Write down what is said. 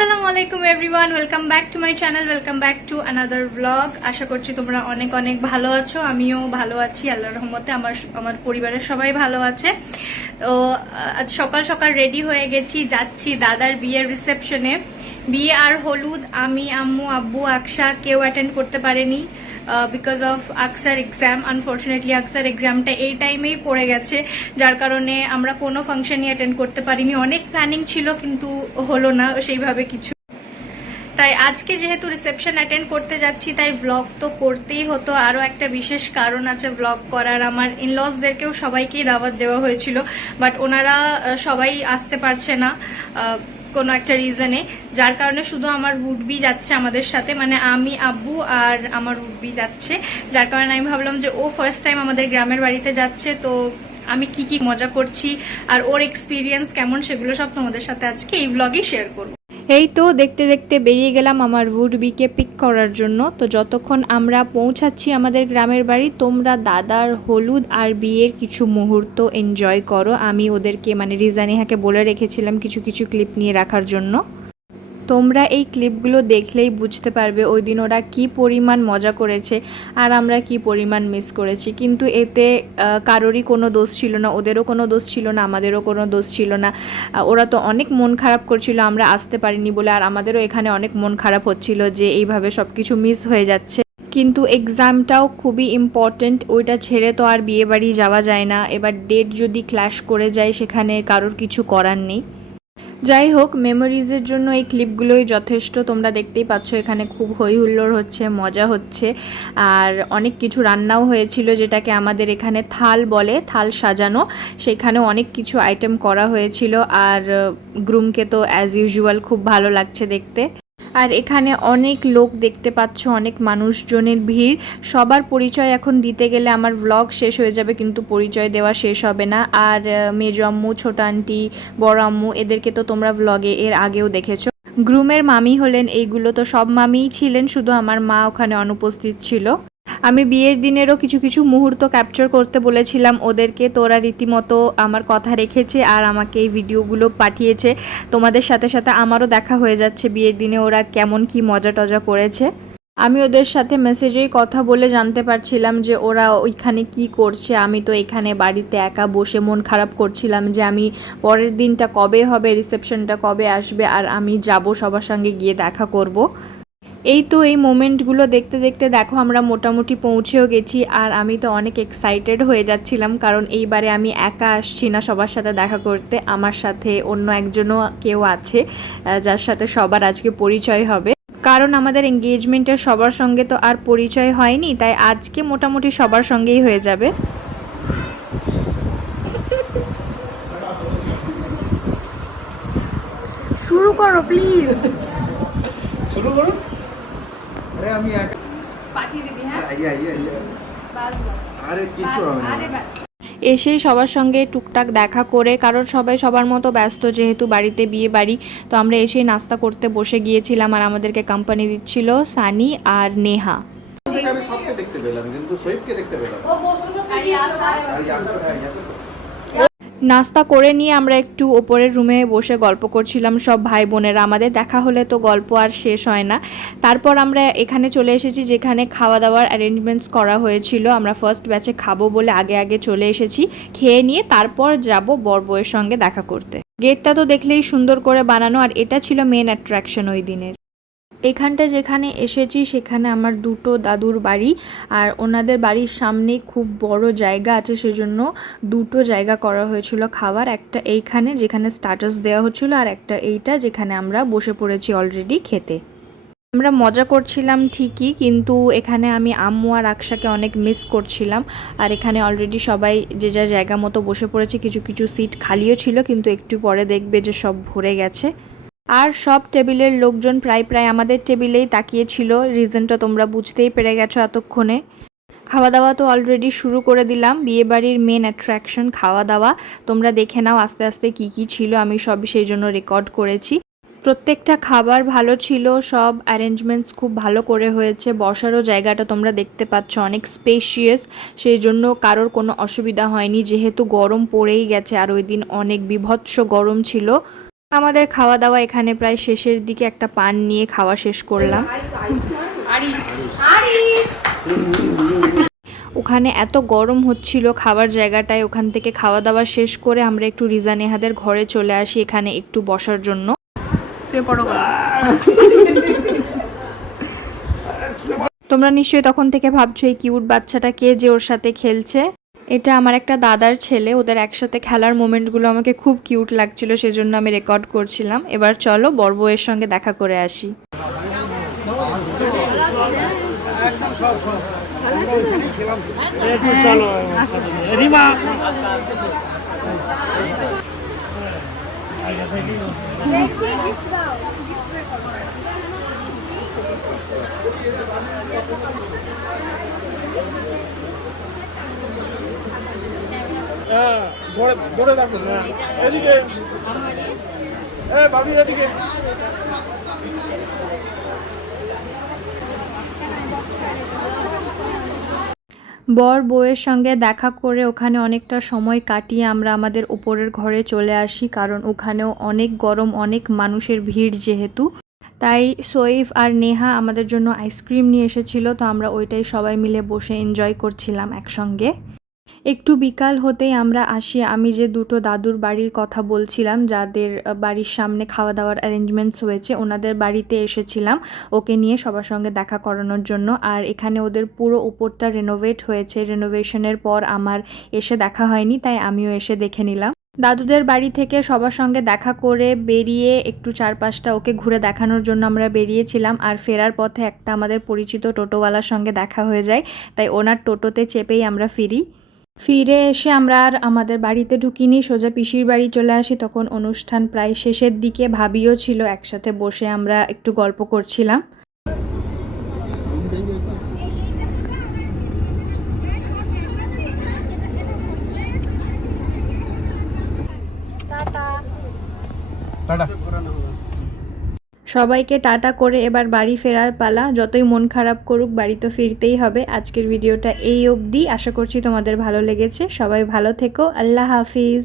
আসসালামু আলাইকুম everyone welcome back to my channel welcome back to another blog আশা করছি তোমরা অনেক অনেক ভালো আছো। আমিও ভালো আছি। আল্লাহর রহমতে আমার আমার পরিবারের সবাই ভালো আছে। তো আজ সকাল সকাল রেডি হয়ে গেছি। যাচ্ছি দাদার বিয়ের রিসেপশনে বিয়ে আর হলুদ আমি, আম্মু, আব্বু, আকশা কেউ অ্যাটেন্ড করতে পারেনি। বিকজ অফ আকসার এক্সাম আনফর্চুনেটলি আকসার এক্সামটা এই টাইমেই পড়ে গেছে, যার কারণে আমরা কোনো ফাংশনই অ্যাটেন্ড করতে পারিনি। অনেক প্ল্যানিং ছিল, কিন্তু হলো না সেইভাবে কিছু। তাই আজকে যেহেতু রিসেপশন অ্যাটেন্ড করতে যাচ্ছি, তাই ব্লগ তো করতেই হতো। আরও একটা বিশেষ কারণ আছে ব্লগ করার। আমার ইনলসদেরকেও সবাইকেই দাওয়াত দেওয়া হয়েছিল বাট ওনারা সবাই আসতে পারছে না। কোনো একটা রিজনে যার কারণে শুধু আমার উডবি যাচ্ছে আমাদের সাথে মানে আমি, আব্বু আর আমার উডবি যাচ্ছে। যার কারণে আমি ভাবলাম যে ও ফার্স্ট টাইম আমাদের গ্রামের বাড়িতে যাচ্ছে, তো আমি কি কি মজা করছি, আর ওর এক্সপিরিয়েন্স কেমন সেগুলো সব তোমাদের সাথে আজকে এই ব্লগেই শেয়ার করব। এই তো দেখতে দেখতে বেরিয়ে গেলাম আমার উডবিকে পিক করার জন্য। তো যতক্ষণ আমরা পৌঁছাচ্ছি আমাদের গ্রামের বাড়ি, তোমরা দাদার হলুদ আর বিয়ের কিছু মুহূর্ত এনজয় করো। আমি ওদেরকে মানে রিজানিহাকে বলে রেখেছিলাম কিছু কিছু ক্লিপ নিয়ে রাখার জন্য। তোমরা এই ক্লিপগুলো দেখলেই বুঝতে পারবে ওই দিন ওরা কী পরিমাণ মজা করেছে আর আমরা কি পরিমাণ মিস করেছি। কিন্তু এতে কারোরই কোনো দোষ ছিল না, ওদেরও কোনো দোষ ছিল না, আমাদেরও কোনো দোষ ছিল না। ওরা তো অনেক মন খারাপ করছিল, আমরা আসতে পারিনি বলে, আর আমাদেরও এখানে অনেক মন খারাপ হচ্ছিল যে এইভাবে সব কিছু মিস হয়ে যাচ্ছে। কিন্তু এক্সামটাও খুবই ইম্পর্ট্যান্ট ওইটা ছেড়ে তো আর বিয়ে বাড়ি যাওয়া যায় না। এবার ডেট যদি ক্ল্যাশ করে যায়, সেখানে কারোর কিছু করার নেই। যাই হোক মেমোরিজের জন্য এই ক্লিপগুলোই যথেষ্ট। তোমরা দেখতেই পাচ্ছ, এখানে খুব হই হুল্লোড় হচ্ছে, মজা হচ্ছে। আর অনেক কিছু রান্নাও হয়েছিল যেটাকে আমাদের এখানে থাল বলে, থাল সাজানো। সেখানেও অনেক কিছু আইটেম করা হয়েছিল। আর গ্রুমকে তো অ্যাজ ইউজুয়াল খুব ভালো লাগছে দেখতে। আর এখানে অনেক লোক দেখতে পাচ্ছ, অনেক মানুষজনের ভিড়। সবার পরিচয় এখন দিতে গেলে আমার ব্লগ শেষ হয়ে যাবে, কিন্তু পরিচয় দেওয়া শেষ হবে না। আর মেজো আম্মু, ছোট আন্টি, বড় আম্মু, এদেরকে তো তোমরা ব্লগে এর আগেও দেখেছ। গ্রুমের মামি হলেন, এইগুলো তো সব মামিই ছিলেন, শুধু আমার মা ওখানে অনুপস্থিত ছিল। আমি বিয়ের দিনেরও কিছু কিছু মুহূর্ত ক্যাপচার করতে বলেছিলাম ওদেরকে। তো ওরা রীতিমতো আমার কথা রেখেছে আর আমাকে এই ভিডিওগুলো পাঠিয়েছে। তোমাদের সাথে সাথে আমারও দেখা হয়ে যাচ্ছে বিয়ের দিনে ওরা কেমন কি মজা টজা করেছে। আমি ওদের সাথে মেসেজেই কথা বলে জানতে পারছিলাম যে ওরা ওইখানে কি করছে। আমি তো এখানে বাড়িতে একা বসে মন খারাপ করছিলাম যে আমি পরের দিনটা কবে হবে রিসেপশনটা কবে আসবে আর আমি যাব সবার সঙ্গে গিয়ে দেখা করব। এই তো এই মোমেন্টগুলো দেখতে দেখতে দেখো আমরা মোটামুটি পৌঁছেও গেছি আর আমি তো অনেক এক্সাইটেড হয়ে যাচ্ছিলাম কারণ এইবারে আমি একা আসছি না সবার সাথে দেখা করতে আমার সাথে অন্য একজনও কেউ আছে যার সাথে সবার আজকে পরিচয় হবে। কারণ আমাদের এঙ্গেজমেন্টের সবার সঙ্গে তো আর পরিচয় হয়নি তাই আজকে মোটামুটি সবার সঙ্গেই হয়ে যাবে। শুরু করো প্লিজ শুরু করুন আরে আমি পাঠিয়ে দিবি হ্যাঁ? আইয়া আইয়া আইয়া বাস বাস আরে কিছু হবে না আরে এসেই সবার সঙ্গে টুকটাক দেখা করে কারণ সবাই সবার মতো ব্যস্ত যেহেতু বাড়িতে বিয়ে বাড়ি তো আমরা এসেই নাস্তা করতে বসে গিয়েছিলাম আর আমাদেরকে কোম্পানি দিচ্ছিল সানি আর নেহা। আমি সবকে দেখতে পেলাম কিন্তু দেখতে পেলাম। নাস্তা করে নিয়ে আমরা একটু ওপরের রুমে বসে গল্প করছিলাম, সব ভাই বোনেরা আমাদের। দেখা হলে তো গল্প আর শেষ হয় না। তারপর আমরা এখানে চলে এসেছি যেখানে খাওয়া দাওয়ার অ্যারেঞ্জমেন্টস করা হয়েছিল। আমরা ফার্স্ট ব্যাচে খাব বলে আগে আগে চলে এসেছি। খেয়ে নিয়ে তারপর যাব বর বউয়ের সঙ্গে দেখা করতে। গেটটা তো দেখলেই সুন্দর করে বানানো, আর এটা ছিল মেন অ্যাট্রাকশন ওই দিনের। এখানটা যেখানে এসেছি, সেখানে আমার দুটো দাদুর বাড়ি আর ওনাদের বাড়ির সামনে খুব বড় জায়গা আছে, সেজন্য দুটো জায়গা করা হয়েছিল খাবার একটা এইখানে যেখানে স্টাটাস দেওয়া হচ্ছিল আর একটা এইটা যেখানে আমরা বসে পড়েছি অলরেডি খেতে। আমরা মজা করছিলাম ঠিকই, কিন্তু এখানে আমি আম্মু আর আকশাকে অনেক মিস করছিলাম। আর এখানে অলরেডি সবাই যে যার জায়গা মতো বসে পড়েছে, কিছু কিছু সিট খালিও ছিল, কিন্তু একটু পরে দেখবে যে সব ভরে গেছে। আর সব টেবিলের লোকজন প্রায় প্রায় আমাদের টেবিলেই তাকিয়েছিল। রিজনটা তোমরা বুঝতেই পেরে গেছো এতক্ষণে। খাওয়া দাওয়া তো অলরেডি শুরু করে দিলাম। বিয়েবাড়ির মেন অ্যাট্রাকশন খাওয়া দাওয়া তোমরা দেখে নাও আস্তে আস্তে কি কি ছিল। আমি সব সেই জন্য রেকর্ড করেছি। প্রত্যেকটা খাবার ভালো ছিল। সব অ্যারেঞ্জমেন্টস খুব ভালো করে হয়েছে। বসারও জায়গাটা তোমরা দেখতে পাচ্ছ অনেক স্পেশিয়াস সেই জন্য কারোর কোনো অসুবিধা হয়নি। যেহেতু গরম পড়েই গেছে আর ওই দিন অনেক বিভৎস গরম ছিল। আমাদের খাওয়া দাওয়া এখানে প্রায় শেষের দিকে একটা পান নিয়ে খাওয়া শেষ করলাম। ওখানে এত গরম হচ্ছিল খাবার জায়গাটায় ওখান থেকে খাওয়া দাওয়া শেষ করে আমরা একটু রিজা নেহাদের ঘরে চলে আসি এখানে একটু বসার জন্য। তোমরা নিশ্চয়ই তখন থেকে ভাবছ এই কিউট বাচ্চাটা কে যে ওর সাথে খেলছে? এটা আমার একটা দাদার ছেলে, ওদের একসাথে খেলার মোমেন্টগুলো আমাকে খুব কিউট লাগছিল, সেজন্য আমি রেকর্ড করছিলাম। এবার চলো বড় বউয়ের সঙ্গে দেখা করে আসি। ধরে ধরে রাখুন হ্যাঁ। এদিকে। এ বাবি এদিকে। বর বউয়ের সঙ্গে দেখা করে ওখানে অনেকটা সময় কাটিয়ে আমরা আমাদের উপরের ঘরে চলে আসি, কারণ ওখানেও অনেক গরম, অনেক মানুষের ভিড় যেহেতু। তাই সৈফ আর নেহা আমাদের জন্য আইসক্রিম নিয়ে এসেছিল, তো আমরা ওইটাই সবাই মিলে বসে এনজয় করছিলাম একসঙ্গে। একটু বিকাল হতেই আমরা আসি। আমি যে দুটো দাদুর বাড়ির কথা বলছিলাম, যাদের বাড়ির সামনে খাওয়া দাওয়ার অ্যারেঞ্জমেন্টস হয়েছে, ওনাদের বাড়িতে এসেছিলাম। ওকে নিয়ে সবার সঙ্গে দেখা করানোর জন্য। আর এখানে ওদের পুরো উপরটা রেনোভেট হয়েছে। রেনোভেশনের পর আমার এসে দেখা হয়নি, তাই আমিও এসে দেখে নিলাম। দাদুদের বাড়ি থেকে সবার সঙ্গে দেখা করে বেরিয়ে একটু চারপাশটা ওকে ঘুরে দেখানোর জন্য আমরা বেরিয়েছিলাম। আর ফেরার পথে একটা আমাদের পরিচিত টোটোওয়ালার সঙ্গে দেখা হয়ে যায়। তাই ওনার টোটোতে চেপেই আমরা ফিরি। ফিরে এসে আমরা আর আমাদের বাড়িতে ঢুকিনি সোজা পিসির বাড়ি চলে আসি। তখন অনুষ্ঠান প্রায় শেষের দিকে ভাবিও ছিল একসাথে বসে আমরা একটু গল্প করছিলাম। টাটা। সবাইকে টাটা করে এবার বাড়ি ফেরার পালা। যতই মন খারাপ করুক, বাড়ি তো ফিরতেই হবে। আজকের ভিডিওটা এই অবধি। আশা করছি তোমাদের ভালো লেগেছে। সবাই ভালো থেকো। আল্লাহ হাফিজ।